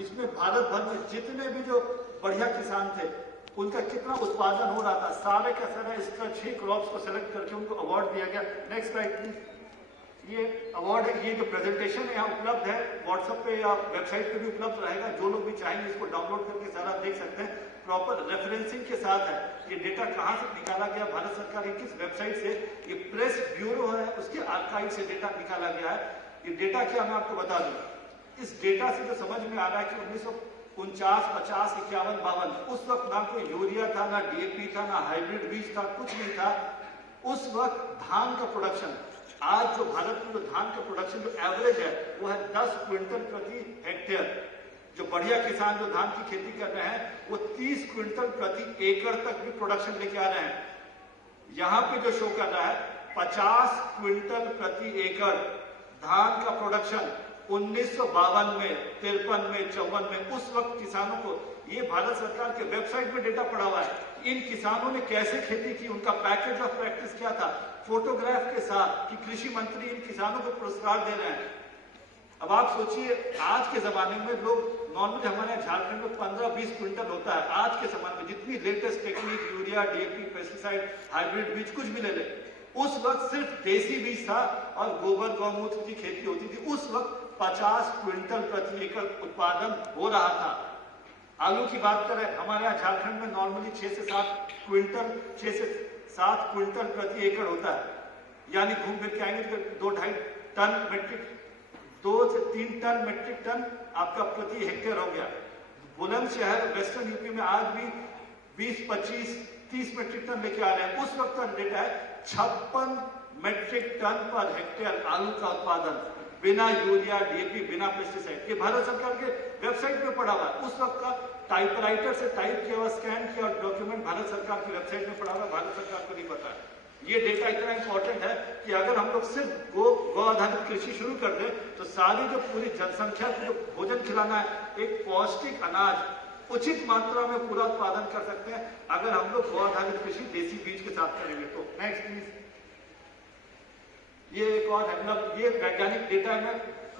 इसमें भारत भर में जितने भी जो बढ़िया किसान थे उनका कितना उत्पादन हो रहा था, सारे का सारा इसका 6 क्रॉप्स को सेलेक्ट करके उनको अवार्ड दिया गया। Next slide please. ये अवार्ड है, ये जो प्रेजेंटेशन है यहाँ उपलब्ध है, व्हाट्सएप पे या वेबसाइट पे भी उपलब्ध रहेगा। जो लोग भी चाहेंगे इसको डाउनलोड करके सारा देख सकते हैं। प्रॉपर रेफरेंसिंग के साथ है। ये डेटा कहाँ से निकाला गया, भारत सरकार की किस वेबसाइट से, ये प्रेस ब्यूरो है उसके आर्काइव से डेटा निकाला गया है। ये डेटा क्या मैं आपको बता दूं। इस डेटा से जो समझ में आ रहा है कि 1949, 50, 51, 52 उस वक्त ना कोई यूरिया था, ना डीएपी था, ना हाइब्रिड बीज था, कुछ नहीं था। उस वक्त धान का प्रोडक्शन, आज जो भारत में जो धान का प्रोडक्शन जो एवरेज है वो है 10 क्विंटल प्रति हेक्टेयर। जो बढ़िया किसान जो धान की खेती कर रहे हैं वो 30 क्विंटल प्रति एकड़ तक भी प्रोडक्शन लेके आ रहे हैं। यहाँ पे जो शो कर रहा है 50 क्विंटल प्रति एकड़ धान का प्रोडक्शन 1952 में, 53 में, 54 में, उस वक्त किसानों को, ये भारत सरकार के वेबसाइट में डेटा पड़ा हुआ है। इन किसानों ने कैसे खेती की, उनका पैकेज ऑफ प्रैक्टिस क्या था, फोटोग्राफ के साथ कि कृषि मंत्री इन किसानों को पुरस्कार दे रहे हैं। अब आप सोचिए आज के जमाने में लोग नॉर्मली हमारे झारखंड में 15-20 क्विंटल होता है। आज के समय में जितनी latest technique, urea, DAP, pesticide, hybrid बीज कुछ भी ले ले, उस वक्त सिर्फ देसी बीज था और गोबर गौमूत्र की खेती होती थी। उस वक्त 50 क्विंटल प्रति एकड़ उत्पादन हो रहा था। आलू की बात करें, हमारे यहाँ झारखंड में नॉर्मली 6 से 7 क्विंटल प्रति एकड़ होता है। यानी घूम फिर के आएंगे तो 2 से 3 टन मेट्रिक टन आपका प्रति हेक्टेयर हो गया। बुलंदशहर वेस्टर्न यूपी में आज भी 20, 25, 30 मेट्रिक टन लेके आ रहे हैं। उस वक्त का डेटा है 56 मेट्रिक टन पर हेक्टेयर आलू का उत्पादन, बिना यूरिया, डीएपी, बिना पेस्टिसाइड। ये भारत सरकार के वेबसाइट पे पड़ा हुआ है। उस वक्त का टाइपराइटर से टाइप किया हुआ, स्कैन किया और डॉक्यूमेंट भारत सरकार की वेबसाइट में पड़ा हुआ है। भारत सरकार को नहीं पता है। ये डेटा इतना इंपॉर्टेंट है कि अगर हम लोग सिर्फ गौ आधारित कृषि शुरू कर दें तो सारी जो पूरी जनसंख्या को जो भोजन खिलाना है, एक पौष्टिक अनाज उचित मात्रा में पूरा उत्पादन कर सकते हैं अगर हम लोग गौ आधारित कृषि देसी बीज के साथ करेंगे तो। Next please. ये एक और है, मतलब ये वैज्ञानिक डेटा है, मैं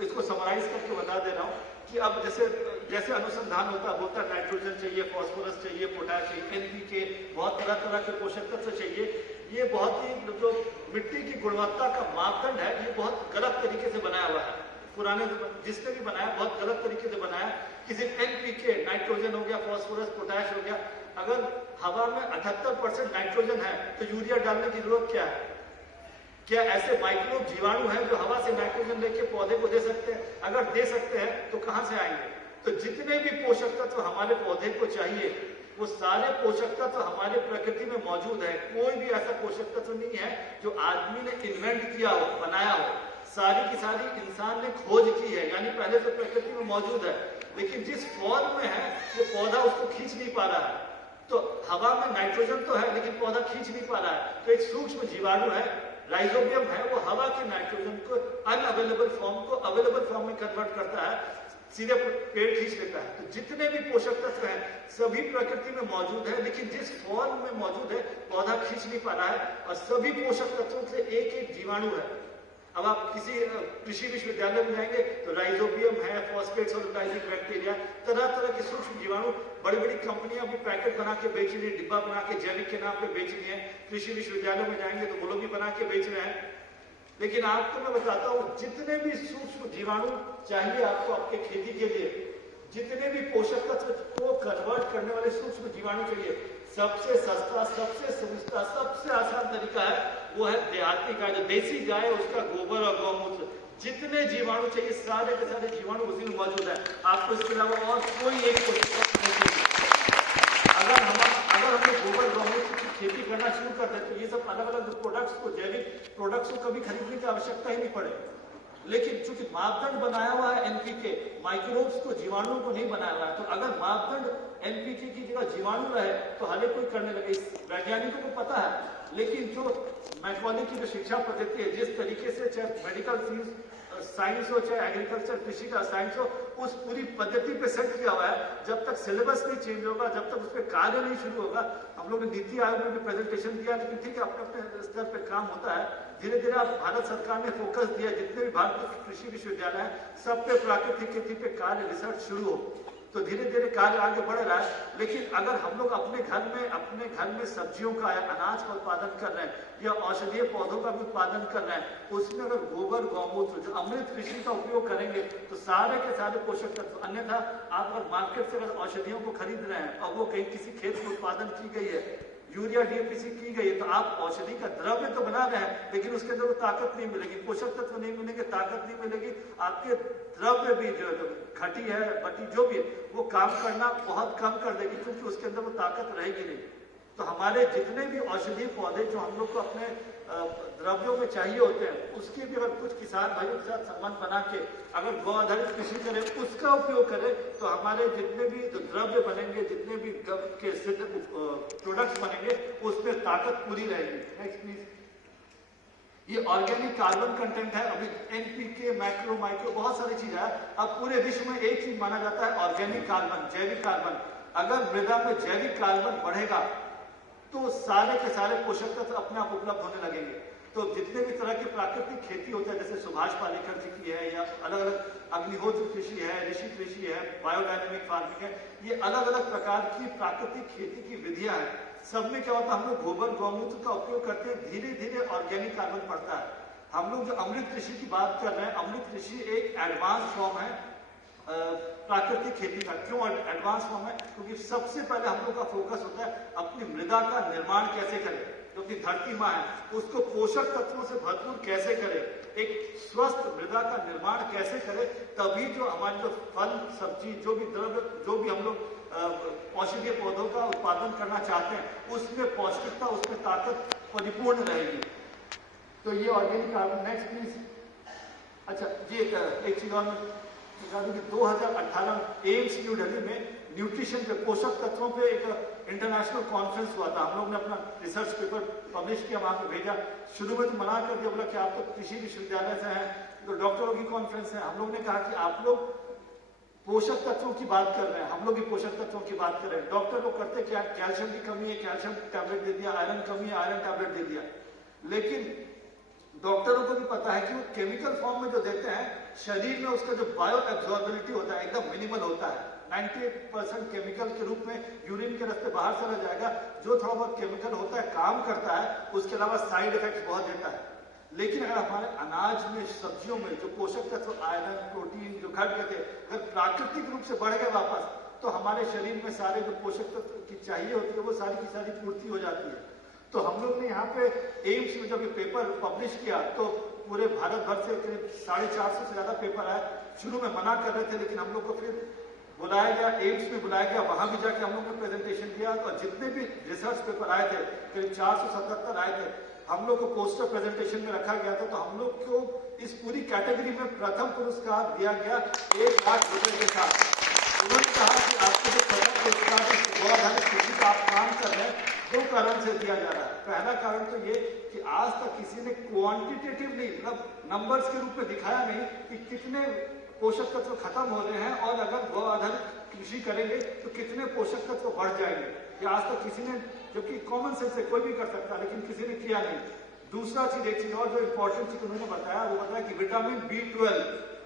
इसको समराइज करके बता दे रहा हूँ कि अब जैसे अनुसंधान होता है नाइट्रोजन चाहिए, फास्फोरस चाहिए, पोटाश चाहिए, एनपीके, बहुत तरह तरह के पोषक तत्व चाहिए। ये बहुत ही जो मिट्टी की गुणवत्ता का मापदंड है ये बहुत गलत तरीके से बनाया हुआ है। पुराने जिसने भी बनाया बहुत गलत तरीके से बनाया कि सिर्फ एनपीके, नाइट्रोजन हो गया, फास्फोरस, पोटाश हो गया। अगर हवा में 78% नाइट्रोजन है तो यूरिया डालने की जरूरत क्या है? क्या ऐसे माइक्रोब जीवाणु हैं जो हवा से नाइट्रोजन लेके पौधे को दे सकते हैं? अगर दे सकते हैं तो कहां से आएंगे? तो जितने भी पोषक तत्व हमारे पौधे को चाहिए वो सारे पोषक तत्व हमारे प्रकृति में मौजूद है। कोई भी ऐसा पोषक तत्व नहीं है जो आदमी ने इन्वेंट किया हो, बनाया हो। सारी की सारी इंसान ने खोज की है, यानी पहले से प्रकृति में मौजूद है, लेकिन जिस फॉर्म में है वो पौधा उसको खींच नहीं पा रहा है। तो हवा में नाइट्रोजन तो है लेकिन पौधा खींच नहीं पा रहा है। तो एक सूक्ष्म जीवाणु है, राइजोबियम है, वो हवा के नाइट्रोजन को अनअवेलेबल फॉर्म को अवेलेबल फॉर्म में कन्वर्ट करता है, सीधे पेड़ खींच लेता है। तो जितने भी पोषक तत्व हैं सभी प्रकृति में मौजूद है, लेकिन जिस फॉर्म में मौजूद है पौधा खींच नहीं पा रहा है। और सभी पोषक तत्वों से एक एक जीवाणु है। अब आप किसी कृषि विश्वविद्यालय में जाएंगे तो राइजोबियम है, फॉस्फेट सोलुटाइजिंग बैक्टीरिया, तरह तरह के सूक्ष्म जीवाणु। बड़ी बड़ी कंपनियां भी पैकेट बना के बेच रही है, डिब्बा बना के जैविक के नाम पे बेच रही है। कृषि विश्वविद्यालय में जाएंगे तो वो लोग भी बना के बेच रहे हैं। लेकिन आपको मैं बताता हूं जितने भी सूक्ष्म जीवाणु चाहिए आपको आपके खेती के लिए, जितने भी पोषक तत्व को कन्वर्ट करने वाले सूक्ष्म जीवाणु चाहिए, सबसे सस्ता, सबसे सस्ता, सबसे आसान तरीका है वो है देहाती गाय, जो देसी गाय है उसका गोबर और गौमूत्र। जितने जीवाणु चाहिए सारे के सारे जीवाणु उसी में मौजूद है। आपको इसके अलावा और कोई एक पोषक तत्व नहीं चाहिए। अगर हम लोग गोबर गौमूत्र की खेती करना शुरू कर दें तो ये सब अलग अलग प्रोडक्ट्स को, जैविक प्रोडक्ट्स को कभी खरीदने की आवश्यकता ही नहीं पड़े। लेकिन चूंकि मापदंड बनाया हुआ है एनपीके, माइक्रोब्स को, जीवाणुओं को नहीं बनाया हुआ है, तो अगर मापदंड एनपीके की जगह जीवाणु रहे तो हर एक कोई करने लगे। वैज्ञानिकों को पता है, लेकिन जो मैकॉले की जो शिक्षा पद्धति है, जिस तरीके से चाहे मेडिकल साइंस हो चाहे एग्रीकल्चर कृषि का साइंस हो, उस पूरी पद्धति पे सेट किया हुआ है। जब तक सिलेबस नहीं चेंज होगा, जब तक उस पर कार्य नहीं शुरू होगा, हम लोग ने नीति आयोग में भी प्रेजेंटेशन दिया, लेकिन ठीक है अपने अपने स्तर पे काम होता है। धीरे धीरे अब भारत सरकार ने फोकस दिया, जितने भी भारतीय कृषि विश्वविद्यालय है सब पे प्राकृतिक खेती पे कार्य रिसर्च शुरू हो। तो धीरे धीरे कार्य आगे बढ़ रहा है। लेकिन अगर हम लोग अपने घर में सब्जियों का या अनाज का उत्पादन कर रहे हैं या औषधीय पौधों का भी उत्पादन कर रहे हैं, उसमें अगर गोबर गौमूत्र जो अमृत कृषि का उपयोग करेंगे तो सारे के सारे पोषक तत्व, अन्यथा आप अगर मार्केट से अगर औषधियों को खरीद रहे हैं और वो कहीं किसी खेत में उत्पादन की गई है, यूरिया डीएपीसी की गई है, तो आप औषधि का द्रव्य तो बना रहे हैं लेकिन उसके अंदर वो ताकत नहीं मिलेगी, पोषक तत्व नहीं मिलेंगे, ताकत नहीं मिलेगी, आपके द्रव्य भी जो घटी है बटी जो भी वो काम करना बहुत कम कर देगी क्योंकि उसके अंदर वो ताकत रहेगी नहीं। तो हमारे जितने भी औषधीय पौधे जो हम लोग को अपने द्रव्यों में चाहिए होते हैं, उसके भी अगर कुछ किसान भाइयों के साथ संबंध बना के अगर गौ आधारित कृषि करें, उसका उपयोग करें, तो हमारे जितने भी द्रव्य बनेंगे, जितने भी के सिद्ध प्रोडक्ट्स बनेंगे, उसमें ताकत पूरी रहेगी। Next please. ये ऑर्गेनिक कार्बन कंटेंट है, अभी एनपीके, मैक्रो, माइक्रो बहुत सारी चीज है। अब पूरे विश्व में एक चीज माना जाता है ऑर्गेनिक कार्बन, जैविक कार्बन। अगर मृदा में जैविक कार्बन बढ़ेगा तो सारे के सारे पोषक तत्व अपने आप उपलब्ध होने लगेंगे। तो जितने भी तरह की प्राकृतिक खेती होता है, जैसे सुभाष पालेकर जी की है या अलग अलग अग्निहोत्र कृषि है, ऋषि कृषि है, बायोडायनेमिक फार्मिंग है, ये अलग अलग प्रकार की प्राकृतिक खेती की विधियां हैं। सब में क्या होता है, हम लोग गोबर गौमूत्र का उपयोग करते हैं, धीरे धीरे ऑर्गेनिक कार्बन बढ़ता है। हम लोग जो अमृत कृषि की बात कर रहे हैं, अमृत कृषि एक एडवांस फॉर्म है प्राकृतिक खेती का। क्यों एडवांस फॉर्म है? क्योंकि सबसे पहले हम लोग का फोकस होता है अपनी मृदा का निर्माण कैसे करें, जो कि धरती माँ है उसको पोषक तत्वों से भरपूर कैसे करें, एक स्वस्थ मृदा का निर्माण कैसे करें, तभी जो हमारे जो फल सब्जी जो भी द्रव्य जो भी हम लोग औषधीय पौधों का उत्पादन करना चाहते हैं उसमें पौष्टिकता, उसमें ताकत परिपूर्ण रहेगी। तो ये ऑर्गेनिक कार्बन। Next please. अच्छा जी, एक चीज और 2018 एम्स न्यू दिल्ली में न्यूट्रिशन पे, पोषक तत्वों पे एक इंटरनेशनल कॉन्फ्रेंस हुआ था। हम लोग ने अपना रिसर्च पेपर पब्लिश किया, वहां पे भेजा। शुरू में तो मना कर दिया, बोला कि आप तो कृषि विश्वविद्यालय से हैं, तो डॉक्टरों की कॉन्फ्रेंस है। हम लोग ने कहा कि आप लोग पोषक तत्वों की बात कर रहे हैं, हम लोग भी पोषक तत्वों की बात कर रहे हैं। डॉक्टर लोग करते क्या, कैल्शियम की कमी है कैल्शियम टैबलेट दे दिया, आयरन कमी है आयरन टैबलेट दे दिया। लेकिन डॉक्टरों को भी पता है कि वो केमिकल फॉर्म में जो देते हैं, शरीर में उसका जो बायो एब्जॉर्बिलिटी होता है एकदम मिनिमल होता है। 98% केमिकल के रूप में यूरिन के रास्ते बाहर चला जाएगा। जो थोड़ा बहुत केमिकल होता है काम करता है, उसके अलावा साइड इफेक्ट बहुत देता है। लेकिन अगर हमारे अनाज में, सब्जियों में जो पोषक तत्व आयरन, प्रोटीन जो घट गए थे, अगर प्राकृतिक रूप से बढ़ गए वापस, तो हमारे शरीर में सारे जो पोषक तत्व की चाहिए होती है वो सारी की सारी पूर्ति हो जाती है। तो हम लोग ने यहाँ पे एम्स में जब ये पेपर पब्लिश किया तो पूरे भारत भर से करीब 450 से ज्यादा पेपर आए। शुरू में मना कर रहे थे, लेकिन हम लोग को फिर बुलाया गया, एम्स में बुलाया गया, वहां भी जाके हम लोग ने प्रेजेंटेशन दिया। और जितने भी रिसर्च पेपर आए थे, करीब 477 आए थे, हम लोग को पोस्टर प्रेजेंटेशन में रखा गया था। तो हम लोग को इस पूरी कैटेगरी में प्रथम पुरस्कार दिया गया 1 लाख रुपए के साथ। उन्होंने कहा कि आपको जो प्रथम पुरस्कार गौ आधारित कृषि का आप काम कर रहे हैं, 2 कारण से दिया जा रहा है। पहला कारण तो ये कि आज तक किसी ने क्वांटिटेटिवली, मतलब नंबर्स के रूप में दिखाया नहीं कि कितने पोषक तत्व खत्म हो रहे हैं और अगर गौ आधारित कृषि करेंगे तो कितने पोषक तत्व बढ़ जाएंगे। ये आज तक किसी ने, जो कि कॉमन सेंस से कोई भी कर सकता है, लेकिन किसी ने किया नहीं। दूसरा चीज, एक चीज और जो इंपॉर्टेंट चीज उन्होंने बताया, वो बताया कि विटामिन B12,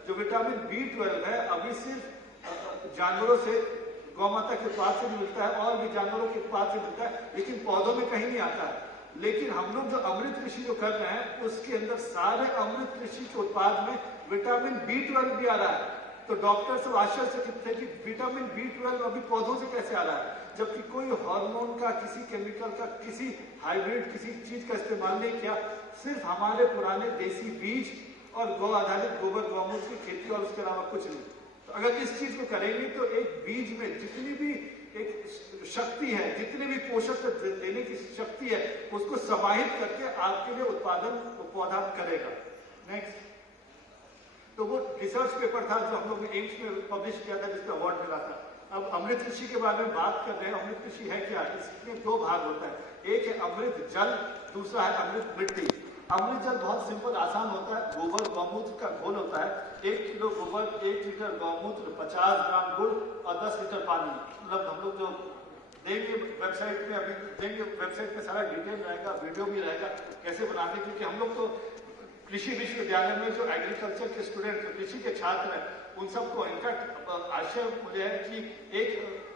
जो विटामिन B12 है अभी सिर्फ जानवरों से, गौ माता के उत्पाद से भी मिलता है और भी जानवरों के उत्पाद से मिलता है, लेकिन पौधों में कहीं नहीं आता है। लेकिन हम लोग जो अमृत कृषि जो कर रहे हैं उसके अंदर सारे अमृत कृषि के उत्पाद में विटामिन B12 भी आ रहा है। तो डॉक्टर सब आश्चर्यचकित थे कि विटामिन B12 अभी पौधों से कैसे आ रहा है, जबकि कोई हार्मोन का, किसी केमिकल का, किसी हाइब्रिड किसी चीज का इस्तेमाल नहीं किया। सिर्फ हमारे पुराने देसी बीज और गौ आधारित गोबर गौमूत्र की खेती और उसके अलावा कुछ नहीं। तो अगर इस चीज को करेंगे तो एक बीज में जितनी भी एक शक्ति है, जितने भी पोषक देने की शक्ति है, उसको समाहित करके आपके लिए उत्पादन पौधा करेगा। नेक्स्ट। तो वो रिसर्च पेपर था जो हम लोग ने एम्स में पब्लिश किया था, जिसका अवार्ड मिला था। अब अमृत कृषि के बारे में बात कर रहे हैं। अमृत कृषि है क्या? इसमें 2 भाग होता है, एक है अमृत जल, दूसरा है अमृत मिट्टी। अमृत जल बहुत सिंपल आसान होता है, गोबर गौमूत्र का घोल होता है। 1 किलो गोबर, 1 लीटर गौमूत्र, 50 ग्राम गुड़ और 10 लीटर पानी। मतलब हम लोग जो देंगे वेबसाइट में, अभी देंगे वेबसाइट में सारा डिटेल रहेगा, वीडियो भी रहेगा कैसे बनाते, क्योंकि हम लोग तो कृषि विश्वविद्यालय में जो एग्रीकल्चर के स्टूडेंट, कृषि के छात्र हैं, उन सबको इनफैक्ट आशय मुझे है कि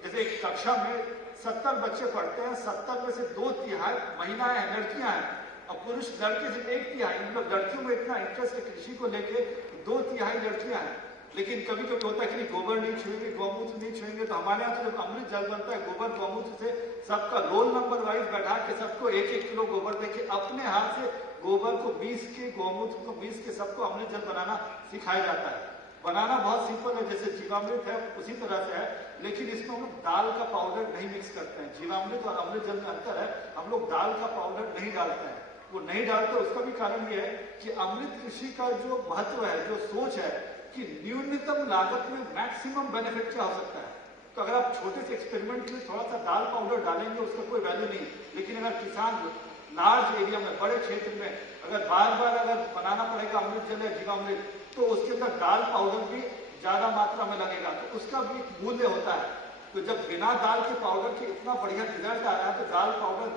जैसे एक कक्षा में 70 बच्चे पढ़ते हैं, 70 में से 2/3 महिलाएं हैं, लड़कियां हैं, और पुरुष लड़के सिर्फ 1/3। मतलब लड़कियों में इतना इंटरेस्ट है कृषि को लेके, 2/3 लड़कियां हैं। लेकिन कभी कभी होता है कि गोबर नहीं छुएंगे, गौमूत्र नहीं छुएंगे। तो हमारे यहाँ तो जब अमृत जल बनता है, गोबर गौमूत्र से सबका रोल नंबर वाइज बैठा के सबको 1-1 किलो गोबर देके अपने हाथ से गोबर को 20 के, गौमूत्र को 20 के, सबको अमृत जल बनाना सिखाया जाता है। बनाना बहुत सिंपल है, जैसे जीवामृत है उसी तरह से है, लेकिन इसमें हम लोग दाल का पाउडर नहीं मिक्स करते हैं। जीवामृत और अमृत जल में अंतर है, हम लोग दाल का पाउडर नहीं डालते हैं। वो नहीं डालते, उसका भी कारण ये है कि अमृत कृषि का जो महत्व है, जो सोच है कि न्यूनतम लागत में मैक्सिमम बेनिफिट क्या हो सकता है। तो अगर आप छोटे से एक्सपेरिमेंट में थोड़ा सा दाल पाउडर डालेंगे उसका कोई वैल्यू नहीं, लेकिन अगर किसान लार्ज एरिया में, बड़े क्षेत्र में अगर बार बार अगर बनाना पड़ेगा अमृत जल या जीवामृत, तो उसके अंदर दाल पाउडर भी ज्यादा मात्रा में लगेगा, तो उसका भी एक मूल्य होता है। तो जब बिना दाल के पाउडर के इतना बढ़िया रिजल्ट आ रहा है, तो दाल पाउडर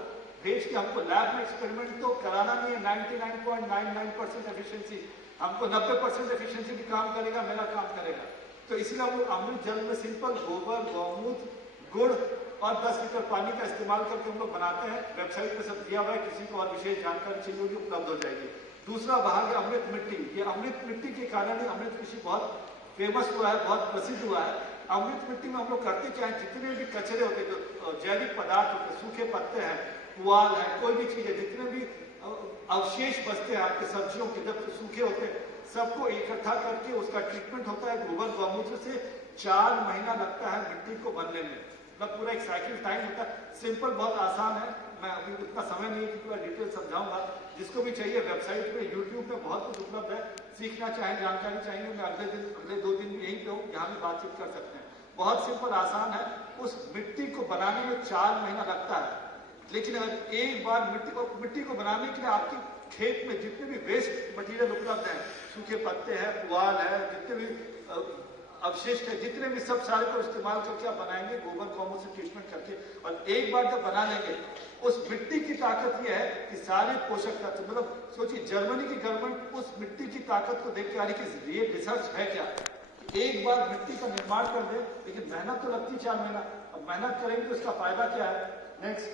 भेज के हमको लैब में एक्सपेरिमेंट तो कराना नहीं है। 99.99% एफिशिएंसी, हमको 90% एफिशिएंसी भी काम करेगा, मेरा काम करेगा। तो इसलिए हम लोग अमृत जल में सिंपल गोबर, गौमूत्र, गुड़ और 10 लीटर पानी का इस्तेमाल करके हम लोग बनाते हैं। वेबसाइट पे सब दिया हुआ है, किसी को और विशेष जानकारी चाहिए होगी उपलब्ध हो जाएगी। दूसरा भाग है अमृत मिट्टी। ये अमृत मिट्टी के कारण ही अमृत कृषि बहुत फेमस हुआ है, बहुत प्रसिद्ध हुआ है। अमृत मिट्टी में हम लोग करते क्या है, जितने भी कचरे होते, जो जैविक पदार्थ होते, सूखे पत्ते हैं, पुआल है, कोई भी चीज है, जितने भी अवशेष बचते हैं आपके सब्जियों के, जब सूखे होते हैं, सबको इकट्ठा करके उसका ट्रीटमेंट होता है गोबर गौमूत्र से। 4 महीना लगता है मिट्टी को बनने में, मतलब पूरा एक साइकिल टाइम होता है। सिंपल, बहुत आसान है। मैं अभी उतना समय नहीं है कि पूरा डिटेल समझाऊंगा। जिसको भी चाहिए वेबसाइट पे, यूट्यूब पे बहुत कुछ उपलब्ध है। सीखना चाहें, जानकारी चाहिए, मैं अगले 2 दिन भी यहीं पे हूँ, यहाँ भी बातचीत कर सकते हैं। बहुत सिंपल, आसान है। उस मिट्टी को बनाने में 4 महीना लगता है। लेकिन अगर एक बार मिट्टी को बनाने के लिए आपके खेत में जितने भी वेस्ट मटेरियल उपलब्ध हैं, सूखे पत्ते हैं, पुआल है, जितने भी अवशिष्ट है, जितने भी सब सारे को इस्तेमाल करके आप बनाएंगे गोबर गौमूत्र से ट्रीटमेंट करके, और एक बार जब बना लेंगे, उस मिट्टी की ताकत यह है कि सारे पोषक तत्व, मतलब सोचिए जर्मनी की गवर्नमेंट उस मिट्टी की ताकत को देख के आ रही कि ये रिसर्च है क्या, एक बार मिट्टी का निर्माण कर दे। लेकिन मेहनत तो लगती 4 महीना। अब मेहनत करेंगे तो इसका फायदा क्या है। नेक्स्ट,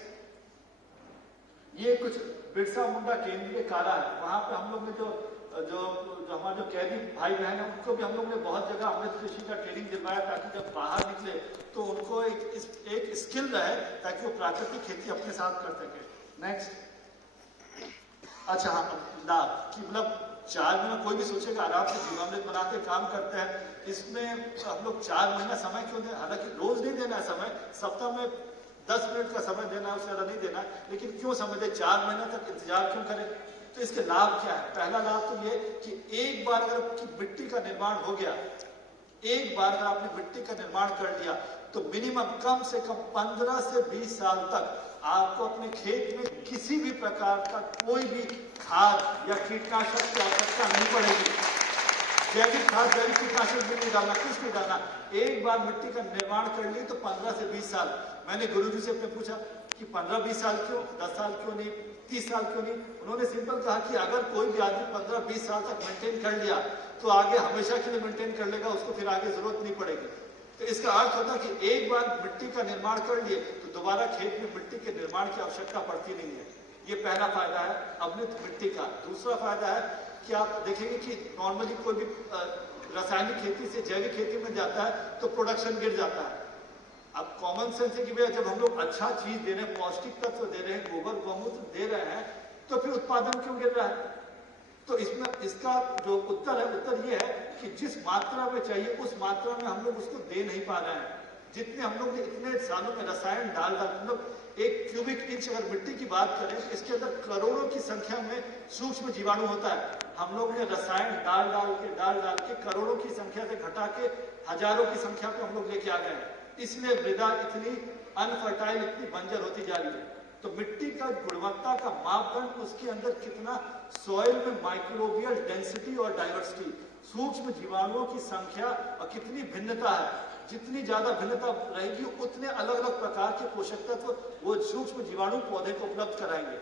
ये कुछ बिरसा मुंडा केंद्रीय कारा है। वहां पे हम लोग ने जो हमारे जो कैदी भाई बहन है, उनको भी हम लोग ने बहुत जगह अमृत कृषि का ट्रेनिंग दिलवाया, ताकि जब बाहर निकले तो उनको एक स्किल रहे, ताकि वो प्राकृतिक खेती अपने साथ कर सके। नेक्स्ट, अच्छा हाँ, लाभ कि मतलब 4 महीना कोई भी सोचेगा आराम से जीवामृत बनाते काम करते हैं, इसमें हम लोग 4 महीना समय क्यों दें। हालांकि रोज नहीं देना है समय, सप्ताह में 10 मिनट का समय देना है, उससे ज्यादा नहीं देना है। लेकिन क्यों समय दे, 4 महीने तक इंतजार क्यों करें। तो इसके लाभ क्या है। पहला लाभ तो ये कि एक बार अगर आपकी मिट्टी का निर्माण हो गया, एक बार अगर आपने मिट्टी का निर्माण कर लिया, तो मिनिमम कम से कम 15 से 20 साल तक आपको अपने खेत में किसी भी प्रकार का कोई भी खाद या कीटनाशक की आवश्यकता नहीं पड़ेगी। जैविक खाद, जैविक कीटनाशक भी नहीं डालना, कुछ नहीं डालना। एक बार मिट्टी का निर्माण कर लिए तो 15 से 20 साल। मैंने गुरुजी से अपने पूछा कि 15-20 साल क्यों, 10 साल क्यों नहीं, 30 साल क्यों नहीं। उन्होंने सिंपल कहा कि अगर कोई भी आदमी 15-20 साल तक मेंटेन कर लिया तो आगे हमेशा के लिए मेंटेन कर लेगा, उसको फिर आगे जरूरत नहीं पड़ेगी। तो इसका अर्थ होता है कि एक बार मिट्टी का निर्माण कर लिए तो दोबारा खेत में मिट्टी के निर्माण की आवश्यकता पड़ती नहीं है। ये पहला फायदा है अमृत मिट्टी का। दूसरा फायदा है कि आप देखेंगे कि नॉर्मली कोई भी रासायनिक खेती से जैविक खेती में जाता है तो प्रोडक्शन गिर जाता है। अब कॉमन सेंस है कि भैया जब हम लोग अच्छा चीज दे रहे हैं, पौष्टिक तत्व दे रहे हैं, गोबर गौमूत्र दे रहे हैं, तो फिर उत्पादन क्यों गिर रहा है। तो इसमें इसका जो उत्तर है, उत्तर ये है कि जिस मात्रा में चाहिए उस मात्रा में हम लोग उसको दे नहीं पा रहे हैं। जितने हम लोग ने इतने सालों में रसायन डाल मतलब 1 क्यूबिक इंच अगर मिट्टी की बात करें तो इसके अंदर करोड़ों की संख्या में सूक्ष्म जीवाणु होता है। हम लोग ने रसायन डाल डाल के करोड़ों की संख्या से घटा के हजारों की संख्या पे हम लोग लेके आ गए हैं। इसलिए मृदा इतनी अनफर्टाइल, इतनी बंजर होती जा रही है। तो मिट्टी का गुणवत्ता का मापदंड उसके अंदर कितना सॉइल में माइक्रोबियल डेंसिटी और डाइवर्सिटी, सूक्ष्म जीवाणुओं की संख्या और कितनी भिन्नता है। जितनी ज्यादा भिन्नता रहेगी उतने अलग अलग प्रकार के पोषक तत्व वो सूक्ष्म जीवाणु पौधे को उपलब्ध कराएंगे।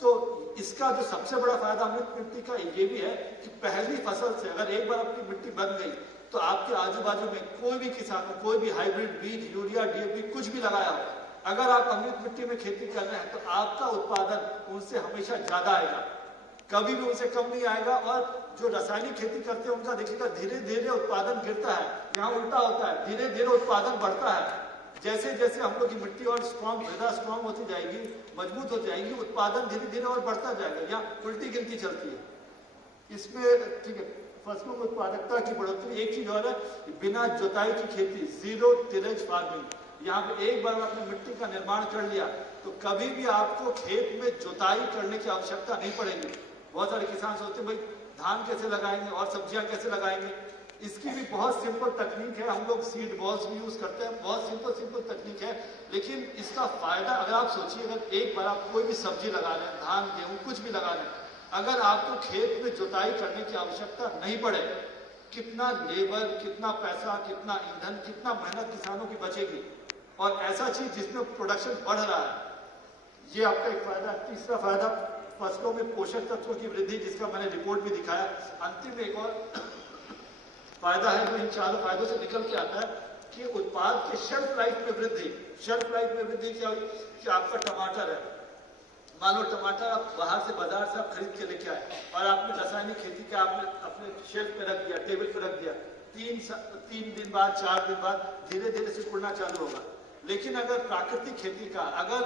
तो इसका जो सबसे बड़ा फायदा अमृत मिट्टी का ये भी है कि पहली फसल से अगर एक बार आपकी मिट्टी बन गई तो आपके आजू बाजू में कोई भी किसान हो, कोई भी हाइब्रिड बीज, यूरिया, डीएपी कुछ भी लगाया हो, अगर आप अमृत मिट्टी में खेती कर रहे हैं तो आपका उत्पादन उनसे हमेशा ज्यादा आएगा, कभी भी उनसे कम नहीं आएगा। और जो रासायनिक खेती करते हैं उनका देखिएगा धीरे धीरे उत्पादन गिरता है, यहाँ उल्टा होता है, धीरे धीरे उत्पादन बढ़ता है। जैसे जैसे हम लोग की मिट्टी और मृदा स्ट्रॉन्ग होती जाएगी, मजबूत हो जाएगी, उत्पादन धीरे धीरे और बढ़ता जाएगा, यहाँ उल्टी गिनती चलती है। इसमें ठीक है, फसलों की उत्पादकता की बढ़ोतरी। एक चीज और है, बिना जुताई की खेती, जीरो टिलेज फार्मिंग। यहाँ पे एक बार आपने मिट्टी का निर्माण कर लिया तो कभी भी आपको खेत में जुताई करने की आवश्यकता नहीं पड़ेगी। बहुत सारे किसान सोचते हैं भाई धान कैसे लगाएंगे और सब्जियां कैसे लगाएंगे, इसकी भी बहुत सिंपल तकनीक है। हम लोग सीड बॉल्स भी यूज करते हैं, बहुत सिंपल तकनीक है, लेकिन इसका फायदा अगर आप सोचिए, अगर एक बार आप कोई भी सब्जी लगा लें, धान गेहूं कुछ भी लगा लें, अगर आपको खेत में जुताई करने की आवश्यकता नहीं पड़े, कितना लेबर, कितना पैसा, कितना ईंधन, कितना मेहनत किसानों की बचेगी। और ऐसा चीज जिसमें प्रोडक्शन बढ़ रहा है, ये आपका एक फायदा। तीसरा फायदा, फसलों में पोषक तत्वों की वृद्धि, जिसका मैंने रिपोर्ट भी दिखाया। अंतिम में एक और फायदा है जो इन चारों फायदों से निकल के आता है कि उत्पाद के शेल्फ लाइफ में वृद्धि। शेल्फ लाइफ में वृद्धि क्या हुई कि आपका टमाटर है, मान लो टमाटर आप बाहर से, बाजार से आप खरीद के लेके आए और आपने रासायनिक खेती का आपने अपने शेल्फ पे रख दिया, टेबल पे रख दिया, 3 दिन बाद, 4 दिन बाद धीरे धीरे सिकुड़ना चालू होगा। लेकिन अगर प्राकृतिक खेती का, अगर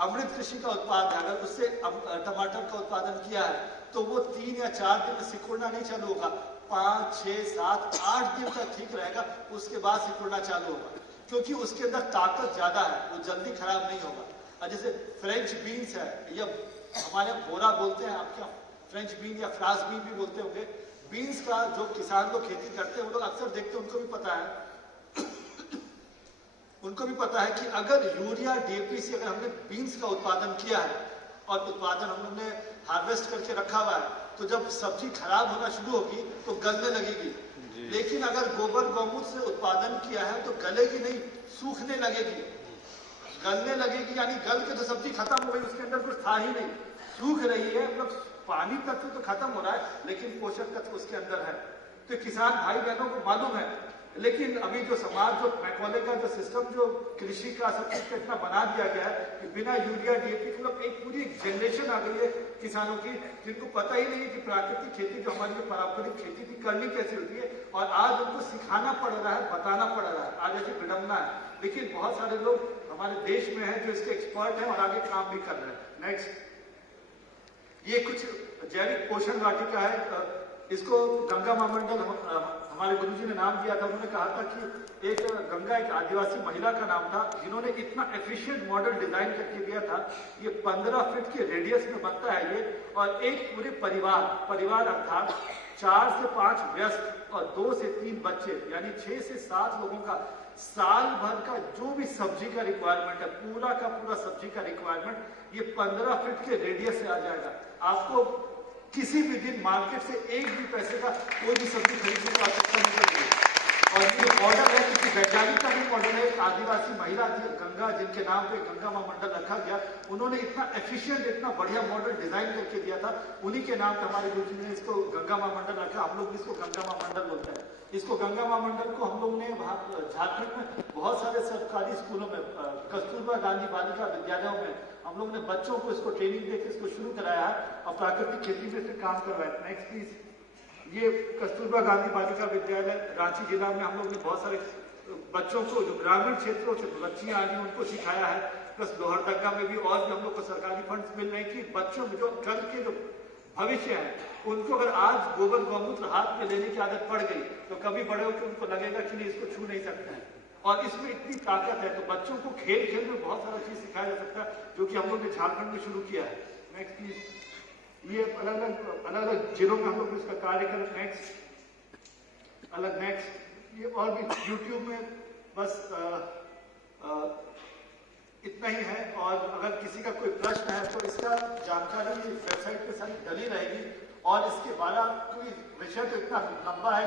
अमृत कृषि का उत्पाद है, अगर उससे टमाटर का उत्पादन किया है, तो वो 3 या 4 दिन में सिकुड़ना नहीं चालू होगा, 5, 6, 7, 8 दिन तक ठीक रहेगा, उसके बाद सिकुड़ना चालू होगा, क्योंकि उसके अंदर ताकत ज्यादा है, वो जल्दी खराब नहीं होगा। और जैसे फ्रेंच बीन्स है, या हमारे बोरा बोलते हैं, आपके फ्रेंच बीन या फ्रांस बीन भी बोलते होंगे, बीन्स का जो किसान लोग खेती करते हैं वो लोग अक्सर देखते हैं, उनको भी पता है उनको भी पता है कि अगर यूरिया, डीएपी से अगर हमने बीन्स का उत्पादन किया है और उत्पादन हम लोग ने हार्वेस्ट करके रखा हुआ है, तो जब सब्जी खराब होना शुरू होगी तो गलने लगेगी। लेकिन अगर गोबर गौमूत्र से उत्पादन किया है तो गलेगी नहीं, सूखने लगेगी, गलने लगेगी, यानी गल के तो सब्जी खत्म हो गई, उसके अंदर कुछ था ही नहीं, सूख रही है, मतलब पानी तत्व तो खत्म हो रहा है लेकिन पोषक तत्व उसके अंदर है। तो किसान भाई बहनों को मालूम है, लेकिन अभी जो समाज, जो मैकॉले का जो सिस्टम, जो कृषि का सब कुछ इतना बना दिया गया है कि बिना यूरिया, डीएपी के लोग, एक पूरी जनरेशन आ गई है किसानों की जिनको पता ही नहीं है कि प्राकृतिक खेती, जो हमारी जो पारंपरिक खेती थी, करनी कैसे होती है। और आज उनको सिखाना पड़ रहा है, बताना पड़ रहा है, आज ऐसी विडंबना है। लेकिन बहुत सारे लोग हमारे देश में हैं जो इसके एक्सपर्ट हैं और आगे काम भी कर रहे हैं। नेक्स्ट, ये कुछ जैविक पोषण वाटिका है, इसको गंगा महामंडल हमारे गुरुजी ने नाम दिया था। उन्होंने कहा था कि एक गंगा, एक आदिवासी महिला का नाम था, जिन्होंने इतना एफिशिएंट मॉडल डिजाइन करके दिया था। ये 15 फीट के रेडियस में बनता है ये, और एक पूरे परिवार अर्थात 4 से 5 वयस्क और 2 से 3 बच्चे, यानी 6 से 7 लोगों का साल भर का जो भी सब्जी का रिक्वायरमेंट है, पूरा का पूरा सब्जी का रिक्वायरमेंट ये 15 फीट के रेडियस से आ जाएगा। आपको किसी भी दिन मार्केट से एक भी पैसे का कोई भी सब्जी खरीदने की आवश्यकता नहीं पड़ेगी। और ये मॉडल है, क्योंकि वैज्ञानिक का भी मॉडल है, एक आदिवासी महिला थी गंगा, जिनके नाम पे गंगा महामंडल रखा गया, उन्होंने इतना एफिशिएंट, इतना बढ़िया मॉडल डिजाइन करके दिया था, उन्हीं के नाम पे हमारे गुरुजी ने इसको गंगा महामंडल रखा। हम लोग इसको गंगा महामंडल बोलते हैं। इसको गंगा महामंडल को हम लोग ने झारखंड में बहुत सारे सरकारी स्कूलों में, कस्तूरबा गांधी बालिका विद्यालयों में हम लोग ने बच्चों को इसको ट्रेनिंग देकर इसको शुरू कराया है और प्राकृतिक खेती में इसमें काम करवाया। नेक्स्ट प्लीज, ये कस्तूरबा गांधी बालिका विद्यालय रांची जिला में हम लोग ने बहुत सारे बच्चों को, जो ग्रामीण क्षेत्रों से बच्चियां आ रही, उनको सिखाया है। प्लस लोहरदगा में भी और भी हम लोग को सरकारी फंड्स मिल रहे हैं कि बच्चों में जो कल के जो भविष्य है, उनको अगर आज गोबर गौमूत्र हाथ में लेने की आदत पड़ गई तो कभी बड़े होकर उनको लगेगा कि नहीं, इसको छू नहीं सकते हैं। और इसमें इतनी ताकत है, तो बच्चों को खेल खेल में बहुत सारा चीज सिखाया जा सकता है, जो कि हम लोग ने झारखंड में शुरू किया है। नेक्स्ट प्लीज, ये अलग अलग जिलों में हम लोग इसका कार्य कर। नेक्स्ट, ये और भी यूट्यूब में बस इतना ही है। और अगर किसी का कोई प्रश्न है तो इसका जानकारी वेबसाइट पे सारी डली रहेगी, और इसके बारे में कोई विषय तो इतना लंबा है